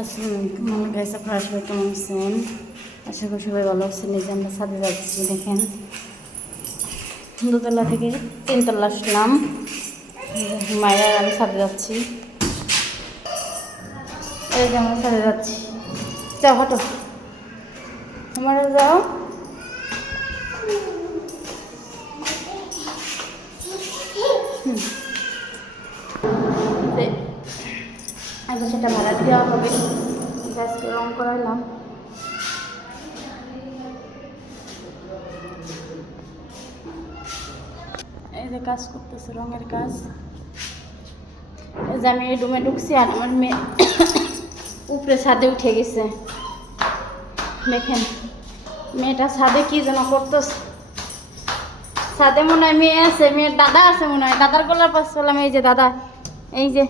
আসসালামু আলাইকুম আমার গাইস আপনারা সবাই কেমন আছেন? আশা করি সবাই ভালো আছেন। এই যে আমরা ছাদে যাচ্ছি, দেখেন। দুতলা থেকে তিনতলা আসলাম। মায়ের আমি ছাদে যাচ্ছি। এই যে আমরা ছাদে যাচ্ছি। যাও, হাঁটো। আমারও যাও। হুম। সেটা ভাড়া দেওয়া হবে। গ্যাসকে রং করাইলাম এই যে কাজ করতেছে, রঙের কাজ। এই যে আমি এই রুমে ঢুকছি আর আমার মেয়ে উপরে ছাদে উঠে গেছে। দেখেন, মেয়েটা ছাদে কি যেন করতেছে। ছাদে মনে হয় মেয়ে আছে, মেয়ের দাদা আছে মনে হয়। দাদার গলার পাশ পেলাম এই যে দাদা, এই যে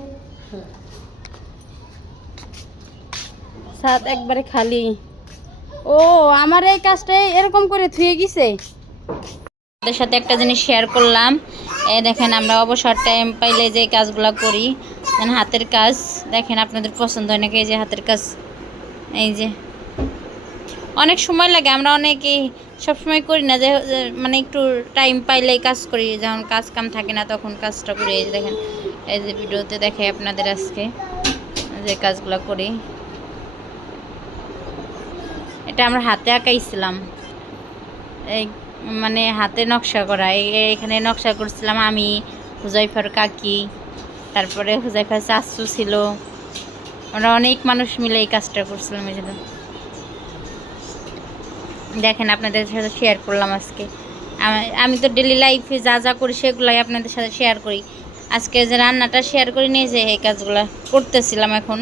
ছাদ একবারে খালি। ও, আমার এই কাজটা এরকম করে থুয়ে গেছে। আপনাদের সাথে একটা জিনিস শেয়ার করলাম। এ দেখেন, আমরা অবসর টাইম পাইলে যে কাজগুলো করি হাতের কাজ, দেখেন আপনাদের পছন্দ হয় নাকি এই যে হাতের কাজ? এই যে। অনেক সময় লাগে, আমরা অনেকেই সবসময় করি না, যে মানে একটু টাইম পাইলেই কাজ করি, যখন কাজ কাম থাকে না, তখন কাজটা করি। এই যে দেখেন, এই যে ভিডিওতে দেখে আপনাদের আজকে, যে কাজগুলো করি। এটা আমরা হাতে আঁকাইছিলাম। এই মানে হাতে নকশা করা। এখানে নকশা করছিলাম আমি, হুজাইফার কাকি, তারপরে হুজাইফার চাচু ছিল। আমরা অনেক মানুষ মিলে এই কাজটা করছিলাম এই দেখেন, আপনাদের সাথে শেয়ার করলাম আজকে। আমি তো ডেলি লাইফে যা যা করি সেগুলাই আপনাদের সাথে শেয়ার করি। আজকে যে রান্নাটা শেয়ার করে নিয়ে যে এই কাজগুলো করতেছিলাম এখন।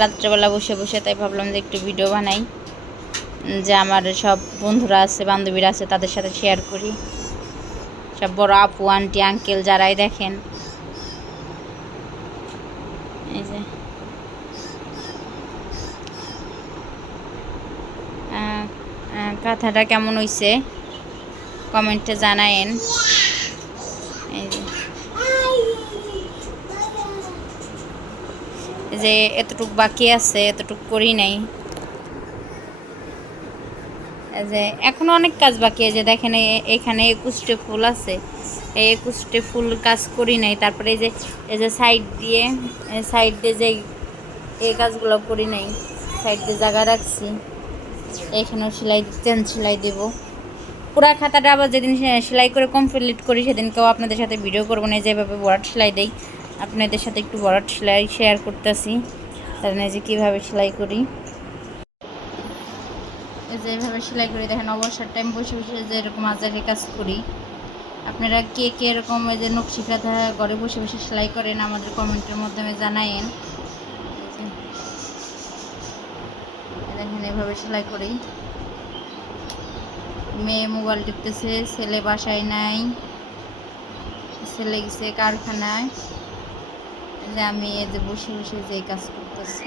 রাত্রেবেলা বসে বসে তাই ভাবলাম যে একটু ভিডিও বানাই। যে আমার সব বন্ধুরা আছে, বান্ধবীরা আছে, তাদের সাথে শেয়ার করি। সব বড় আপু, আন্টি আঙ্কেল যারাই দেখেন। এই যে। কথাটা কেমন হইছে? কমেন্টে জানায়েন। এই যে। যে, এতটুক বাকি আছে, এতটুক করি নাই। যে এখনও অনেক কাজ বাকি আছে দেখেন এখানে একুশটে ফুল আছে। এই একুশটে ফুল কাজ করি নাই। তারপরে এই যে এই যে সাইড দিয়ে সাইড দিয়ে যে এই কাজগুলো করি নাই, সাইড দিয়ে জায়গা রাখছি। এখানেও সেলাই, চেন সেলাই দেবো। পুরা খাতাটা আবার যেদিন সেলাই করে কমপ্লিট করি, সেদিনকেও আপনাদের সাথে ভিডিও করব না। যেভাবে বরাট সেলাই দেই। আপনাদের সাথে একটু বরাট সেলাই শেয়ার করতেছি। তার মানে যে কীভাবে সেলাই করি। এই যে এভাবে সেলাই করি, দেখেন অবসর টাইম বসে বসে যে এরকম আজারে কাজ করি। আপনারা কে কে এরকম এই যে নকশি কাঁথা ঘরে বসে বসে সেলাই করেন আমাদের কমেন্টের মাধ্যমে জানায়েন। দেখেন এভাবে সেলাই করি। মেয়ে মোবাইল টিপতেছে, ছেলে বাসায় নাই, ছেলে গেছে কারখানায়। যে আমি এই যে বসে বসে যে কাজ করতেছি।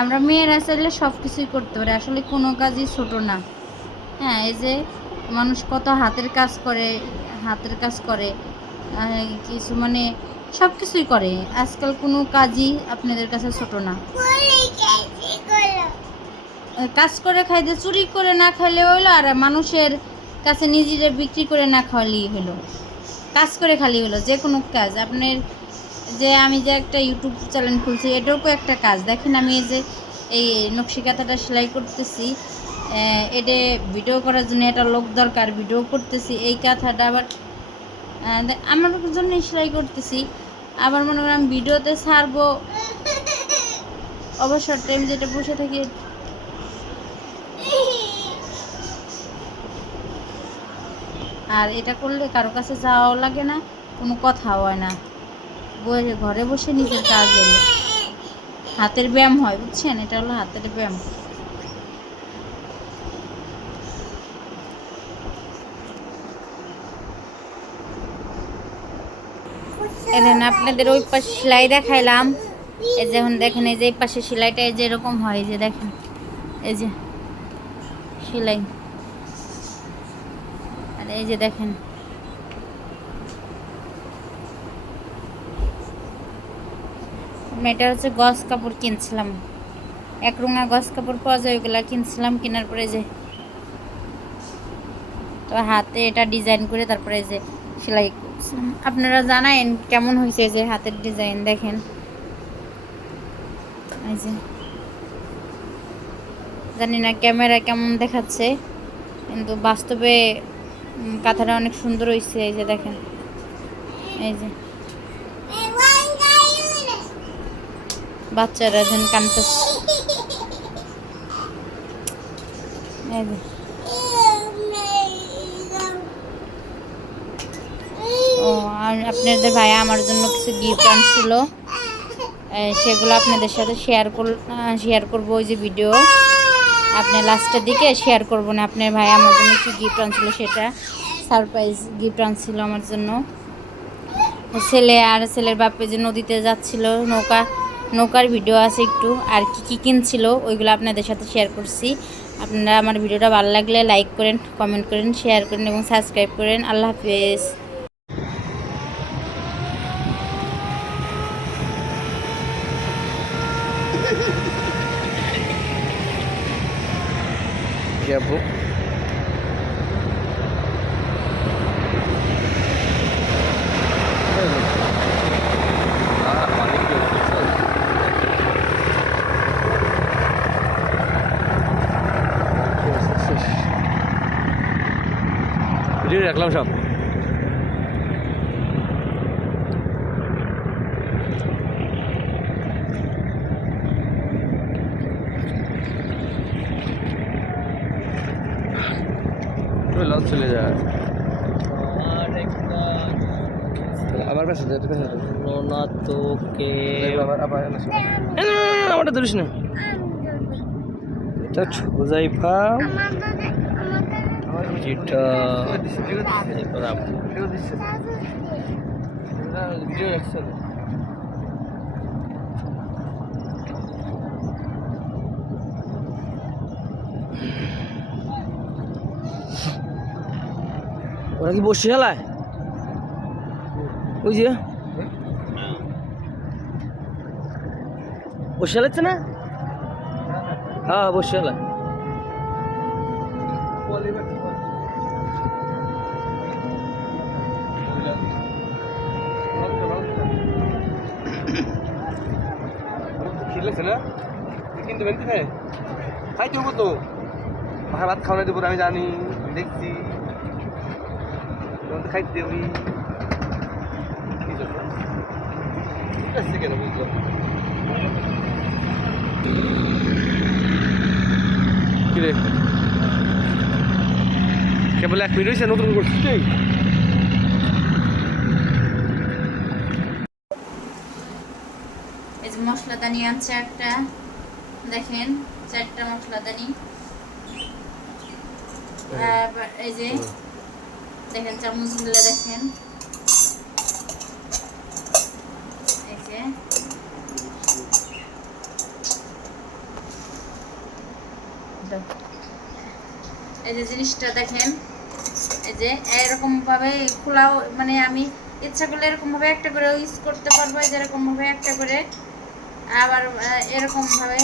আমরা মেয়েরা চাইলে সব কিছুই করতে পারি, আসলে কোনো কাজই ছোট না। হ্যাঁ এই যে মানুষ কত হাতের কাজ করে, হাতের কাজ করে কিছু মানে সব কিছুই করে। আজকাল কোনো কাজই আপনাদের কাছে ছোট না। কাজ করে খাইতে চুরি করে না খাইলে হইল, আর মানুষের কাছে নিজেরা বিক্রি করে না খাওয়ালেই হলো কাজ করে খালি হলো যে কোনো কাজ। আপনার যে আমি যে একটা ইউটিউব চ্যানেল খুলছি, এটাও একটা কাজ। দেখেন আমি যে এই নকশি কাঁথাটা সেলাই করতেছি এটা ভিডিও করার জন্য একটা লোক দরকার, ভিডিও করতেছি, এই কাঁথাটা আবার আমার জন্যই সেলাই করতেছি। আবার মনে করেন ভিডিওতে ছাড়বো। অবসর টাইম যেটা বসে থাকি। আর এটা করলে কারও কাছে যাওয়াও লাগে না, কোনো কথা হয় না। ঘরে বসে নিজের কাজ হলো। হাতের ব্যায়াম হয়, বুঝছেন? এটা হলো হাতের ব্যায়াম। এখন আপনাদের ওই পাশে সেলাই দেখাইলাম। এই যে এখন দেখেন, এই যে এই পাশে সেলাইটা এই যে এরকম হয়, এই যে দেখেন। এই যে সেলাই। আর এই যে দেখেন মেয়েটা হচ্ছে গস কাপড় কিনছিলাম। এক রঙা গস কাপড় পাওয়া যায়, ওইগুলা কিনছিলাম, কেনার পরে যে তো হাতে এটা ডিজাইন করে তারপরে যে সেলাই করছিলাম। আপনারা জানায়েন কেমন হয়েছে যে হাতের ডিজাইন দেখেন। এই যে জানি না ক্যামেরা কেমন দেখাচ্ছে, কিন্তু বাস্তবে কাঁথাটা অনেক সুন্দর হয়েছে, এই যে দেখেন। এই যে বাচ্চারা যেন কানতেছে ও, আর আপনাদের ভাই আমার জন্য কিছু গিফট আনছিল। সেগুলো আপনাদের সাথে শেয়ার কর শেয়ার করব ওই যে ভিডিও আপনি লাস্টের দিকে শেয়ার করব না, আপনার ভাই আমার জন্য কি গিফট আনছিল সেটা সারপ্রাইজ গিফট আনছিল আমার জন্য। ছেলে আর ছেলের বাপে যে নদীতে যাচ্ছিল নৌকা নৌকার ভিডিও আছে একটু, আর কি কি কিনছিল ওইগুলো আপনাদের সাথে শেয়ার করছি। আপনারা আমার ভিডিওটা ভালো লাগলে লাইক করেন কমেন্ট করেন শেয়ার করেন এবং সাবস্ক্রাইব করেন। আল্লাহ হাফেজ। কি আপু ভিডিও রাখলাম সব। লঞ্চ চলে যায় আমার কাছে তোকে আবার আবার আমারটা ধরিস না। এটা যেটা ওরা কি বসে চালায় ওই যে। বসে চালাচ্ছে না? হ্যাঁ বসে চালায় খিলেছে না কিন্তু বেনতে নেই খাইতে হব তো। ভাই ভাত খাওয়ানো দেবো আমি জানি, দেখছি। তোমার তো খাইতে দেবি। ঠিক আছে কেন? বুঝলো কি রে? কেবল এক মিনিট হয়েছে নতুন করছিস তুই এই যে মশলাদানি আনছে একটা দেখেন, চারটা মশলাদানি। এই যে, দেখেন, চামচগুলো দেখেন। এই যে। জিনিসটা দেখেন, এই যে এরকম ভাবে খোলাও মানে আমি ইচ্ছা করলে এরকম ভাবে একটা করে ইউজ করতে পারব, এই যে এরকম ভাবে একটা করে। আবার আহ, এরকম ভাবে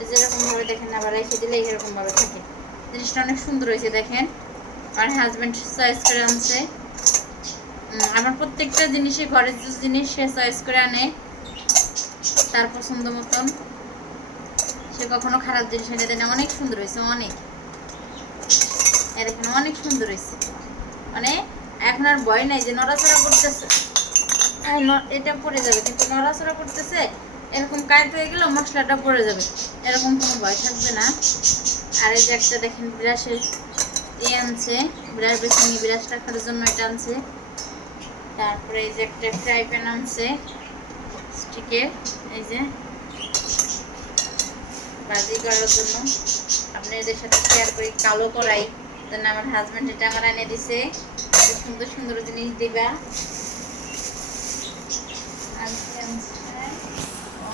এই যে এরকম ভাবে দেখেন আবার রেখে দিলে এরকম ভাবে থাকে। জিনিসটা অনেক সুন্দর হয়েছে দেখেন। আমার হাজবেন্ড চয়েস করে আনছে। আমার প্রত্যেকটা জিনিসই ঘরের যে জিনিস সে চয়েস করে আনে তার পছন্দ মতন। সে কখনো খারাপ জিনিস এনে দেয় না অনেক সুন্দর হয়েছে অনেক। দেখেন অনেক সুন্দর হয়েছে। মানে এখন আর ভয় নাই যে নড়াচড়া করতেছে। এটা পড়ে যাবে কিন্তু নড়াচড়া করতেছে এরকম কায়ত হয়ে গেলে মশলাটা পড়ে যাবে। এরকম কোনো ভয় থাকবে না। আর এই যে একটা দেখেন বিরাসের এ আনছে বিরাস বেসিনি বিরাস রাখার জন্য এটা আনছে। তারপরে এই যে একটা ফ্রাই প্যান আনছে, স্টিকের, এই যে। ভাজি করার জন্য। আপনি আপনাদের সাথে শেয়ার করি, কালো করাই। জন্য আমার হাজব্যান্ড এটা আমার এনে দিছে। সুন্দর সুন্দর জিনিস দিবা আর কি আনছে? ও।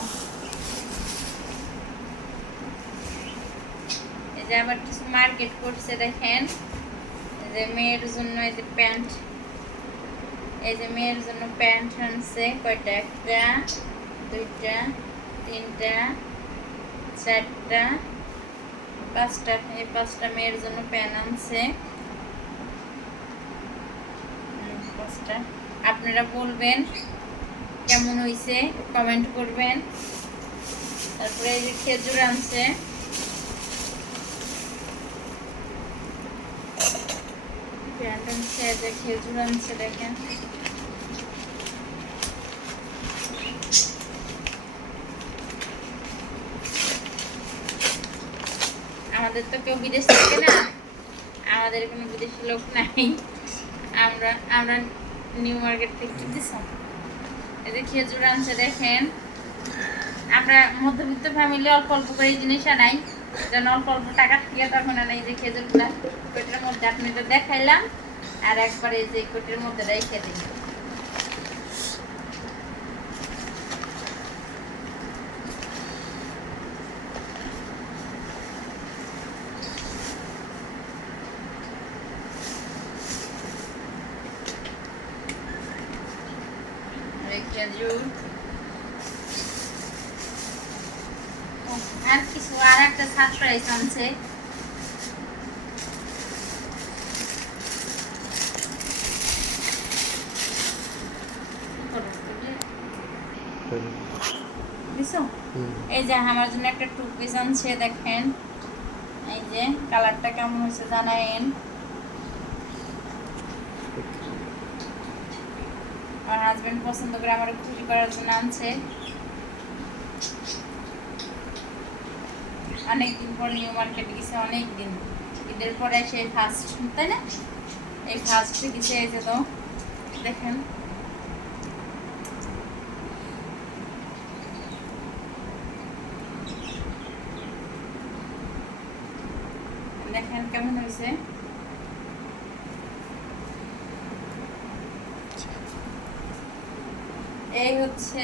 এই যে আবার কিছু মার্কেট করছে দেখেন। যে মেয়ের জন্য এই যে প্যান্ট, এই যে মেয়ের জন্য প্যান্ট আনছে, কয়টা? একটা, দুইটা, তিনটা, চারটা, পাঁচটা, এই পাঁচটা মেয়ের জন্য প্যান আনছে। পাঁচটা। আপনারা বলবেন কেমন হইছে, কমেন্ট করবেন। তারপরে এই যে খেজুর আনছে। আনছে খেজুর আনছে দেখেন। আমাদের তো কেউ বিদেশ থাকে না, আমাদের কোনো বিদেশি লোক নাই। আমরা আমরা নিউ মার্কেট থেকে কিনতেছি। এই খেজুর আনছে দেখেন। আমরা মধ্যবিত্ত ফ্যামিলি অল্প অল্প করে জিনিস আনাই যেন অল্প অল্প টাকা থেকে তখন আনাই যে খেজুরগুলা কোটের মধ্যে আপনি তো দেখাইলাম, আর একবার এই যে কোটের মধ্যে রেখে দিই। এই খেজুর ও, আর একটা সারপ্রাইজ আনছে। এই যে আমার জন্য একটা টু পিস আনছে দেখেন। এই যে কালারটা কেমন হয়েছে জানাইন আমার হাজবেন্ড পছন্দ করে আমার খুশি করার জন্য আনছে। অনেকদিন পর নিউ মার্কেট গেছে অনেক দিন ঈদের পরে সে ফার্স্ট তাই না? এই ফার্স্ট গেছে এই তো, দেখেন। দেখেন কেমন হয়েছে। এই হচ্ছে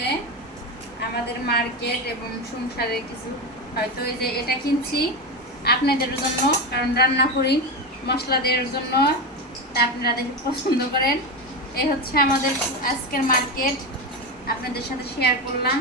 আমাদের মার্কেট এবং সংসারের কিছু, হয়তো এই যে এটা কিনছি আপনাদের জন্য, কারণ রান্না করি, মশলা দেওয়ার জন্য, তা আপনারা দেখে পছন্দ করেন। এই হচ্ছে আমাদের আজকের মার্কেট। আপনাদের সাথে শেয়ার করলাম।